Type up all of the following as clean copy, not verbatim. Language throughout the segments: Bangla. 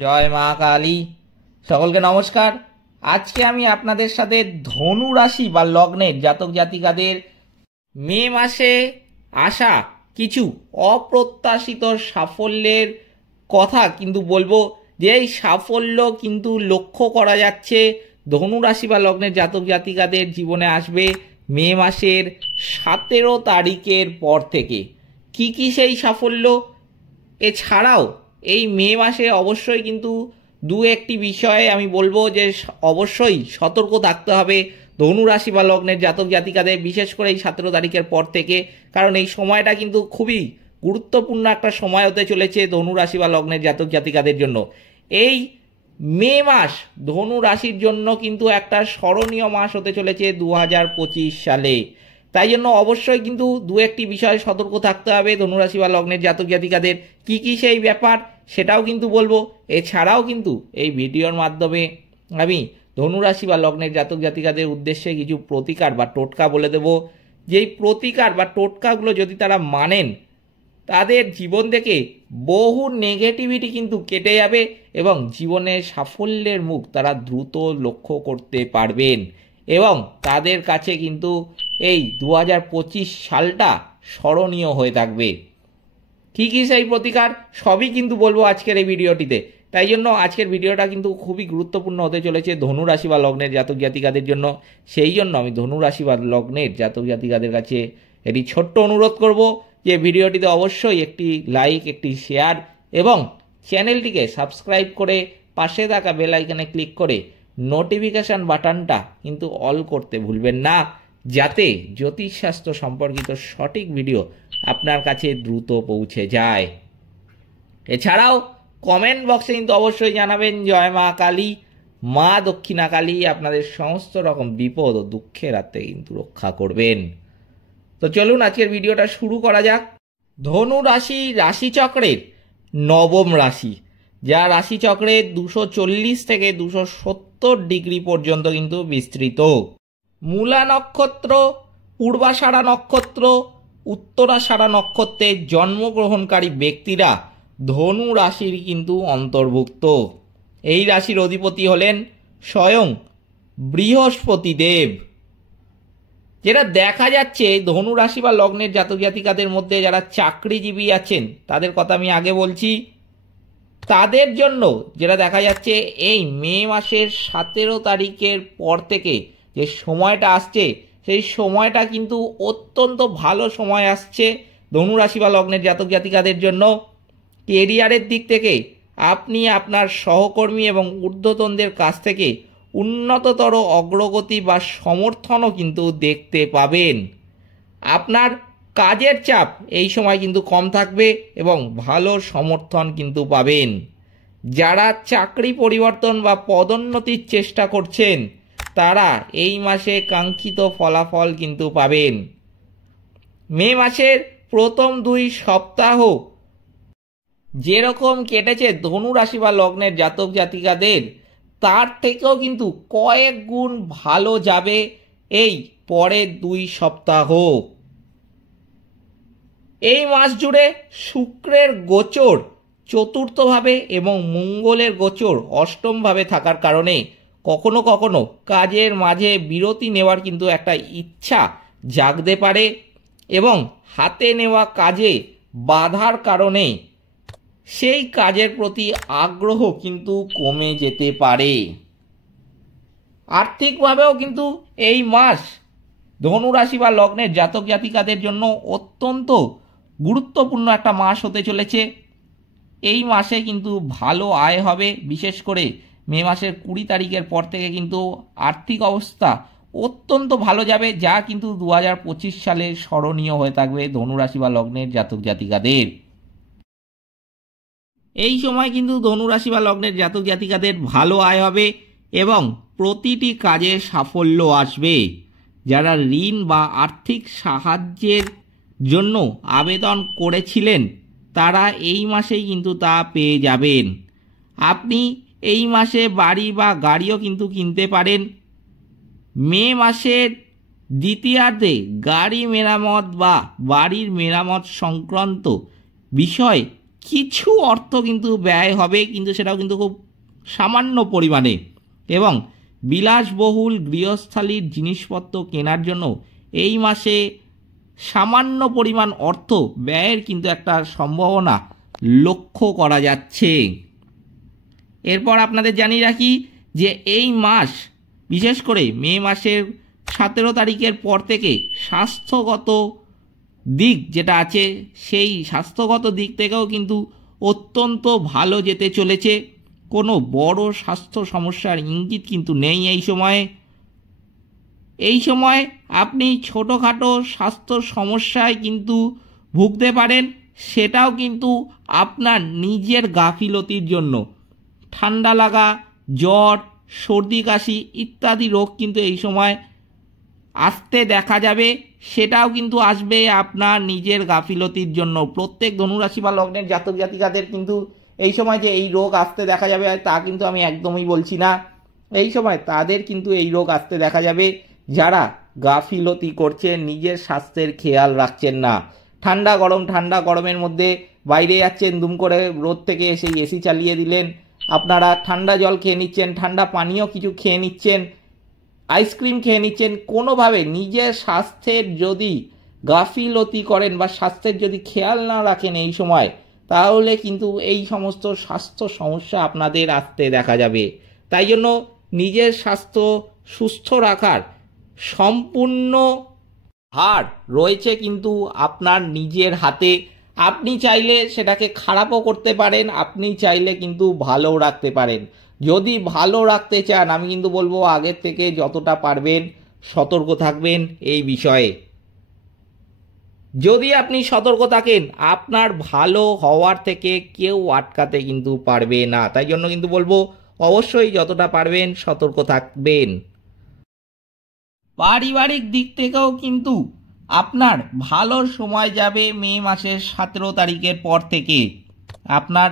জয় মা কালী। সকলকে নমস্কার। আজকে আমি আপনাদের সাথে ধনু রাশি বা লগ্নের জাতক জাতিকাদের মে মাসে আসা কিছু অপ্রত্যাশিত সাফল্যের কথা কিন্তু বলবো, যে এই সাফল্য কিন্তু লক্ষ্য করা যাচ্ছে ধনু রাশি বা লগ্নের জাতক জাতিকাদের জীবনে আসবে মে মাসের 17 তারিখের পর থেকে। কি কি সেই সাফল্য? এছাড়াও এই মে মাসে অবশ্যই কিন্তু দু একটি বিষয়ে আমি বলবো যে অবশ্যই সতর্ক থাকতে হবে ধনু রাশি বা লগ্নের জাতক জাতিকাদের, বিশেষ করে এই 17 তারিখের পর থেকে। কারণ এই সময়টা কিন্তু খুবই গুরুত্বপূর্ণ একটা সময় হতে চলেছে ধনু রাশি বা লগ্নের জাতক জাতিকাদের জন্য। এই মে মাস ধনু রাশির জন্য কিন্তু একটা স্মরণীয় মাস হতে চলেছে 2025 সালে। তাই জন্য অবশ্যই কিন্তু দু একটি বিষয়ে সতর্ক থাকতে হবে ধনুরাশি বা লগ্নের জাতক জাতিকাদের। কি কি সেই ব্যাপার সেটাও কিন্তু বলবো। এছাড়াও কিন্তু এই ভিডিওর মাধ্যমে আমি ধনুরাশি বা লগ্নের জাতক জাতিকাদের উদ্দেশ্যে কিছু প্রতিকার বা টোটকা বলে দেব। যেই প্রতিকার বা টোটকাগুলো যদি তারা মানেন, তাদের জীবন থেকে বহু নেগেটিভিটি কিন্তু কেটে যাবে এবং জীবনে সাফল্যের মুখ তারা দ্রুত লক্ষ্য করতে পারবেন এবং তাদের কাছে কিন্তু এই 2025 সালটা স্মরণীয় হয়ে থাকবে। কী কী সেই প্রতিকার সবই কিন্তু বলবো আজকের এই ভিডিওটিতে। তাই জন্য আজকের ভিডিওটা কিন্তু খুবই গুরুত্বপূর্ণ হতে চলেছে ধনু রাশি বা লগ্নের জাতক জাতিকাদের জন্য। সেই জন্য আমি ধনু রাশি বা লগ্নের জাতক জাতিকাদের কাছে একটি ছোট্ট অনুরোধ করব যে ভিডিওটিতে অবশ্যই একটি লাইক, একটি শেয়ার এবং চ্যানেলটিকে সাবস্ক্রাইব করে পাশে থাকা বেল আইকনে ক্লিক করে নোটিফিকেশান বাটনটা কিন্তু অল করতে ভুলবেন না, যাতে জ্যোতিষশাস্ত্র সম্পর্কিত সঠিক ভিডিও আপনার কাছে দ্রুত পৌঁছে যায়। এছাড়াও কমেন্ট বক্সে কিন্তু অবশ্যই জানাবেন জয় মা কালী। মা দক্ষিণা কালী আপনাদের সমস্ত রকম বিপদ ও দুঃখের হাত থেকে কিন্তু রক্ষা করবেন। তো চলুন আজকের ভিডিওটা শুরু করা যাক। ধনু রাশি রাশিচক্রের নবম রাশি, যা রাশিচক্রের 240 থেকে 270 ডিগ্রি পর্যন্ত কিন্তু বিস্তৃত। মূলা নক্ষত্র, পূর্বাষাঢ়া নক্ষত্র, উত্তরাষাঢ়া নক্ষত্রে জন্মগ্রহণকারী ব্যক্তিরা ধনু রাশির কিন্তু অন্তর্ভুক্ত। এই রাশির অধিপতি হলেন স্বয়ং বৃহস্পতি দেব। যেটা দেখা যাচ্ছে ধনু রাশি বা লগ্নের জাতক জাতিকাদের মধ্যে যারা চাকরিজীবী আছেন তাদের কথা আমি আগে বলছি, তাদের জন্য যেটা দেখা যাচ্ছে এই মে মাসের 17 তারিখের পর থেকে যে সময়টা আসছে, সেই সময়টা কিন্তু অত্যন্ত ভালো সময় আসছে ধনু রাশি বা লগ্নের জাতক জাতিকাদের জন্য। কেরিয়ারের দিক থেকে আপনি আপনার সহকর্মী এবং ঊর্ধ্বতনদের কাছ থেকে উন্নততর অগ্রগতি বা সমর্থনও কিন্তু দেখতে পাবেন। আপনার কাজের চাপ এই সময় কিন্তু কম থাকবে এবং ভালো সমর্থন কিন্তু পাবেন। যারা চাকরি পরিবর্তন বা পদোন্নতির চেষ্টা করছেন তারা এই মাসে কাঙ্ক্ষিত ফলাফল কিন্তু পাবেন। মে মাসের প্রথম 2 সপ্তাহ যেরকম কেটেছে ধনু রাশি বা লগ্নের জাতক জাতিকাদের, তার থেকেও কিন্তু কয়েক গুণ ভালো যাবে এই পরের 2 সপ্তাহ। এই মাস জুড়ে শুক্রের গোচর চতুর্থভাবে এবং মঙ্গলের গোচর অষ্টমভাবে থাকার কারণে কখনো কখনো কাজের মাঝে বিরতি নেওয়ার কিন্তু একটা ইচ্ছা জাগতে পারে এবং হাতে নেওয়া কাজে বাধার কারণে সেই কাজের প্রতি আগ্রহ কিন্তু কমে যেতে পারে। আর্থিকভাবেও কিন্তু এই মাস ধনু রাশি বা লগ্নের জাতক জাতিকাদের জন্য অত্যন্ত গুরুত্বপূর্ণ একটা মাস হতে চলেছে। এই মাসে কিন্তু ভালো আয় হবে, বিশেষ করে মে মাসের 20 তারিখের পর থেকে কিন্তু আর্থিক অবস্থা অত্যন্ত ভালো যাবে, যা কিন্তু 2025 সালে স্মরণীয় হয়ে থাকবে ধনু রাশি বা লগ্নের জাতক জাতিকাদের। এই সময় কিন্তু ধনু রাশি বা লগ্নের জাতক জাতিকাদের ভালো আয় হবে এবং প্রতিটি কাজে সাফল্য আসবে। যারা ঋণ বা আর্থিক সাহায্যের জন্য আবেদন করেছিলেন তারা এই মাসেই কিন্তু তা পেয়ে যাবেন। আপনি এই মাসে বাড়ি বা গাড়িও কিন্তু কিনতে পারেন। মে মাসের দ্বিতীয়ার্ধে গাড়ি মেরামত বা বাড়ির মেরামত সংক্রান্ত বিষয় কিছু অর্থ কিন্তু ব্যয় হবে, কিন্তু সেটাও কিন্তু খুব সামান্য পরিমাণে, এবং বিলাসবহুল গৃহস্থালির জিনিসপত্র কেনার জন্য এই মাসে সামান্য পরিমাণ অর্থ ব্যয়ের কিন্তু একটা সম্ভাবনা লক্ষ্য করা যাচ্ছে। এরপর আপনাদের জানিয়ে রাখি যে এই মাস, বিশেষ করে মে মাসের 17 তারিখের পর থেকে স্বাস্থ্যগত দিক যেটা আছে, সেই স্বাস্থ্যগত দিক থেকেও কিন্তু অত্যন্ত ভালো যেতে চলেছে। কোনো বড় স্বাস্থ্য সমস্যার ইঙ্গিত কিন্তু নেই এই সময়ে। এই সময় আপনি ছোটোখাটো স্বাস্থ্য সমস্যায় কিন্তু ভুগতে পারেন, সেটাও কিন্তু আপনার নিজের গাফিলতির জন্য। ঠান্ডা লাগা, জ্বর, সর্দি কাশি ইত্যাদি রোগ কিন্তু এই সময় আসতে দেখা যাবে, সেটাও কিন্তু আসবে আপনার নিজের গাফিলতির জন্য। প্রত্যেক ধনুরাশি বা লগ্নের জাতক জাতিকাদের কিন্তু এই সময় যে এই রোগ আসতে দেখা যাবে তা কিন্তু আমি একদমই বলছি না। এই সময় তাদের কিন্তু এই রোগ আসতে দেখা যাবে যারা গাফিলতি করছেন, নিজের স্বাস্থ্যের খেয়াল রাখছেন না। ঠান্ডা গরমের মধ্যে বাইরে যাচ্ছেন, দুম করে রোদ থেকে এসে এসি চালিয়ে দিলেন, আপনারা ঠান্ডা জল খেয়ে নিচ্ছেন, ঠান্ডা পানীয় কিছু খেয়ে নিচ্ছেন, আইসক্রিম খেয়ে নিচ্ছেন। কোনোভাবে নিজের স্বাস্থ্যের যদি গাফিলতি করেন বা স্বাস্থ্যের যদি খেয়াল না রাখেন এই সময়, তাহলে কিন্তু এই সমস্ত স্বাস্থ্য সমস্যা আপনাদের আসতে দেখা যাবে। তাই জন্য নিজের স্বাস্থ্য সুস্থ রাখার সম্পূর্ণ হার রয়েছে কিন্তু আপনার নিজের হাতে। আপনি চাইলে সেটাকে খারাপও করতে পারেন, আপনি চাইলে কিন্তু ভালো রাখতে পারেন। যদি ভালো রাখতে চান, আমি কিন্তু বলবো আগের থেকে যতটা পারবেন সতর্ক থাকবেন এই বিষয়ে। যদি আপনি সতর্ক থাকেন, আপনার ভালো হওয়ার থেকে কেউ আটকাতে কিন্তু পারবে না। তাই জন্য কিন্তু বলবো অবশ্যই যতটা পারবেন সতর্ক থাকবেন। পারিবারিক দিক থেকেও কিন্তু আপনার ভালো সময় যাবে মে মাসের 17 তারিখের পর থেকে। আপনার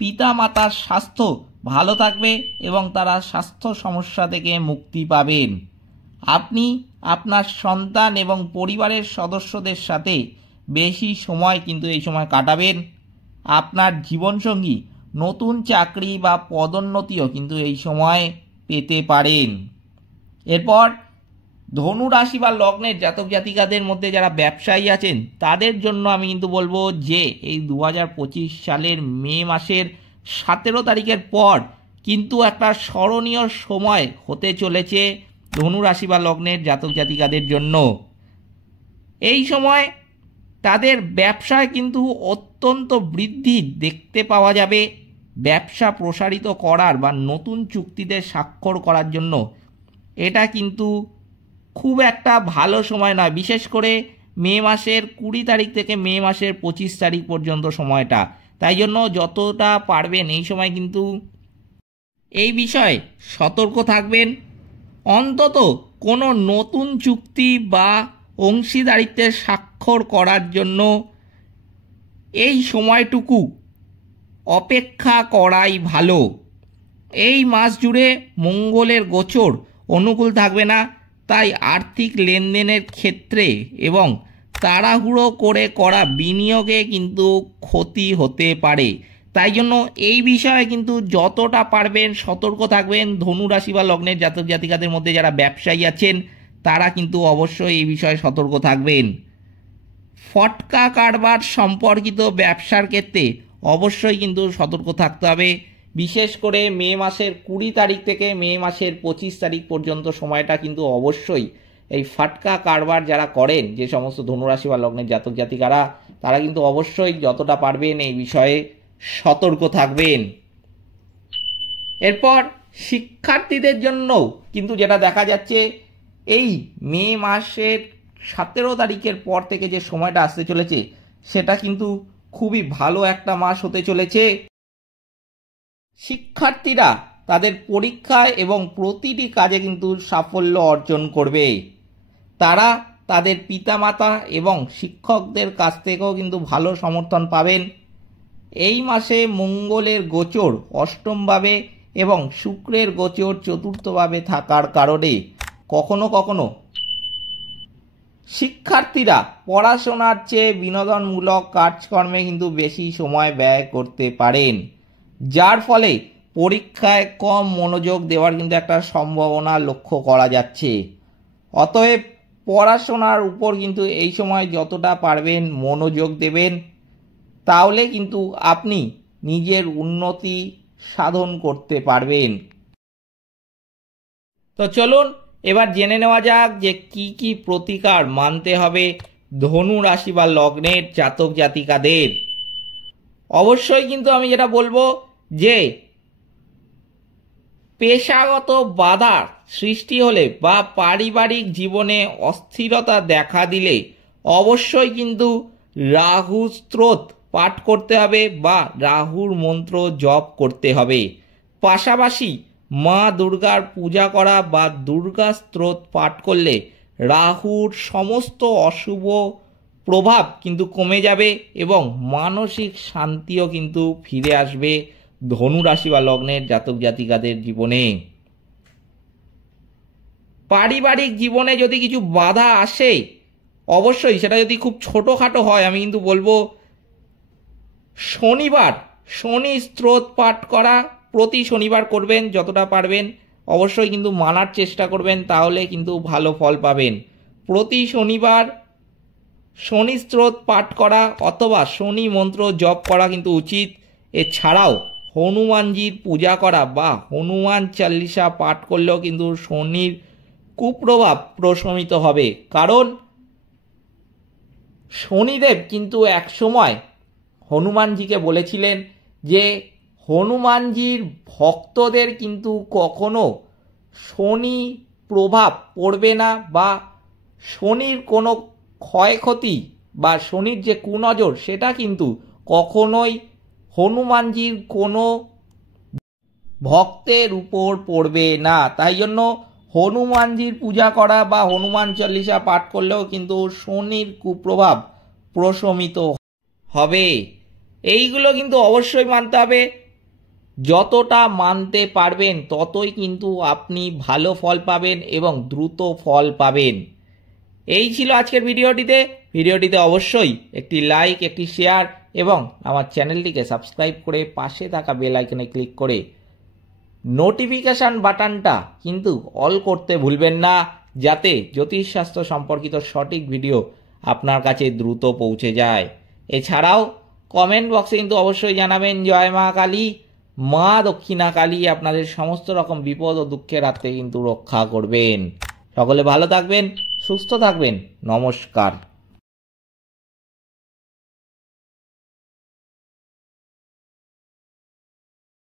পিতা মাতার স্বাস্থ্য ভালো থাকবে এবং তারা স্বাস্থ্য সমস্যা থেকে মুক্তি পাবেন। আপনি আপনার সন্তান এবং পরিবারের সদস্যদের সাথে বেশি সময় কিন্তু এই সময় কাটাবেন। আপনার জীবনসঙ্গী নতুন চাকরি বা পদোন্নতিও কিন্তু এই সময় পেতে পারেন। এরপর ধনু রাশি বা লগ্নের জাতক জাতিকাদের মধ্যে যারা ব্যবসায়ী আছেন তাদের জন্য আমি কিন্তু বলবো যে এই 2025 সালের মে মাসের 17 তারিখের পর কিন্তু একটা স্মরণীয় সময় হতে চলেছে ধনু রাশি বা লগ্নের জাতক জাতিকাদের জন্য। এই সময় তাদের ব্যবসায় কিন্তু অত্যন্ত বৃদ্ধি দেখতে পাওয়া যাবে। ব্যবসা প্রসারিত করার বা নতুন চুক্তিতে স্বাক্ষর করার জন্য এটা কিন্তু খুব একটা ভালো সময় নয়, বিশেষ করে মে মাসের 20 তারিখ থেকে মে মাসের 25 তারিখ পর্যন্ত সময়টা। তাই জন্য যতটা পারবেন এই সময় কিন্তু এই বিষয়ে সতর্ক থাকবেন। অন্তত কোনো নতুন চুক্তি বা অংশীদারিত্বে স্বাক্ষর করার জন্য এই সময়টুকু অপেক্ষা করাই ভালো। এই মাস জুড়ে মঙ্গলের গোচর অনুকূল থাকবে না, তাই আর্থিক লেনদেনের ক্ষেত্রে এবং তাড়াহুড়ো করে করা বিনিয়োগে কিন্তু ক্ষতি হতে পারে। তাই জন্য এই বিষয়ে কিন্তু যতটা পারবেন সতর্ক থাকবেন। ধনু রাশি বা লগ্নের জাতক জাতিকাদের মধ্যে যারা ব্যবসায়ী আছেন তারা কিন্তু অবশ্যই এই বিষয়ে সতর্ক থাকবেন। ফটকা কারবার সম্পর্কিত ব্যবসার ক্ষেত্রে অবশ্যই কিন্তু সতর্ক থাকতে হবে। বিশেষ করে মে মাসের 20 তারিখ থেকে মে মাসের 25 তারিখ পর্যন্ত সময়টা কিন্তু অবশ্যই এই ফাটকা কারবার যারা করেন, যে সমস্ত ধনুরাশি বা লগ্নের জাতক জাতিকারা, তারা কিন্তু অবশ্যই যতটা পারবেন এই বিষয়ে সতর্ক থাকবেন। এরপর শিক্ষার্থীদের জন্য কিন্তু যেটা দেখা যাচ্ছে এই মে মাসের 17 তারিখের পর থেকে যে সময়টা আসতে চলেছে সেটা কিন্তু খুবই ভালো একটা মাস হতে চলেছে। শিক্ষার্থীরা তাদের পরীক্ষায় এবং প্রতিটি কাজে কিন্তু সাফল্য অর্জন করবে। তারা তাদের পিতামাতা এবং শিক্ষকদের কাছ থেকেও কিন্তু ভালো সমর্থন পাবেন। এই মাসে মঙ্গলের গোচর অষ্টমভাবে এবং শুক্রের গোচর চতুর্থভাবে থাকার কারণে কখনো কখনো শিক্ষার্থীরা পড়াশোনার চেয়ে বিনোদনমূলক কাজকর্মে কিন্তু বেশি সময় ব্যয় করতে পারেন, যার ফলে পরীক্ষায় কম মনোযোগ দেওয়ার কিন্তু একটা সম্ভাবনা লক্ষ্য করা যাচ্ছে। অতএব পড়াশোনার উপর কিন্তু এই সময় যতটা পারবেন মনোযোগ দেবেন, তাহলে কিন্তু আপনি নিজের উন্নতি সাধন করতে পারবেন। তো চলুন এবার জেনে নেওয়া যাক যে কি কি প্রতিকার মানতে হবে ধনু রাশি বা লগ্নের জাতক জাতিকাদের। অবশ্যই কিন্তু আমি যেটা বলবো যে পেশাগত বাধা সৃষ্টি হলে বা পারিবারিক জীবনে অস্থিরতা দেখা দিলে অবশ্যই কিন্তু রাহু স্তোত্র পাঠ করতে হবে বা রাহুর মন্ত্র জপ করতে হবে। পাশাপাশি মা দুর্গার পূজা করা বা দুর্গা স্তোত্র পাঠ করলে রাহুর সমস্ত অশুভ প্রভাব কিন্তু কমে যাবে এবং মানসিক শান্তিও কিন্তু ফিরে আসবে ধনু রাশি বা লগ্নের জাতক জাতিকাদের জীবনে। পারিবারিক জীবনে যদি কিছু বাধা আসে, অবশ্যই সেটা যদি খুব ছোটোখাটো হয়, আমি কিন্তু বলবো শনিবার শনি স্তোত্র পাঠ করা প্রতি শনিবার করবেন যতটা পারবেন। অবশ্যই কিন্তু মানার চেষ্টা করবেন, তাহলে কিন্তু ভালো ফল পাবেন। প্রতি শনিবার শনি স্তোত্র পাঠ করা অথবা শনি মন্ত্র জপ করা কিন্তু উচিত। এছাড়াও হনুমানজির পূজা করা বা হনুমান চাল্লিশা পাঠ করলেও কিন্তু শনির কুপ্রভাব প্রশমিত হবে। কারণ শনিদেব কিন্তু এক সময় হনুমানজিকে বলেছিলেন যে হনুমানজির ভক্তদের কিন্তু কখনো শনি প্রভাব পড়বে না বা শনির কোনো ক্ষয়ক্ষতি বা শনির যে কুনজর সেটা কিন্তু কখনোই হনুমানজির কোনো ভক্তের উপর পড়বে না। তাই জন্য হনুমানজির পূজা করা বা হনুমান চল্লিশা পাঠ করলেও কিন্তু শনির কুপ্রভাব প্রশমিত হবে। এইগুলো কিন্তু অবশ্যই মানতে হবে। যতটা মানতে পারবেন ততই কিন্তু আপনি ভালো ফল পাবেন এবং দ্রুত ফল পাবেন। এই ছিল আজকের ভিডিওটিতে অবশ্যই একটি লাইক, একটি শেয়ার এবং আমার চ্যানেলটিকে সাবস্ক্রাইব করে পাশে থাকা বেল আইকনে ক্লিক করে নোটিফিকেশান বাটনটা কিন্তু অল করতে ভুলবেন না, যাতে জ্যোতিষশাস্ত্র সম্পর্কিত সঠিক ভিডিও আপনার কাছে দ্রুত পৌঁছে যায়। এছাড়াও কমেন্ট বক্সে কিন্তু অবশ্যই জানাবেন জয় মা কালী, মা দক্ষিণা কালী আপনাদের সমস্ত রকম বিপদ ও দুঃখের হাত থেকে কিন্তু রক্ষা করবেন। সকলে ভালো থাকবেন, সুস্থ থাকবেন। নমস্কার।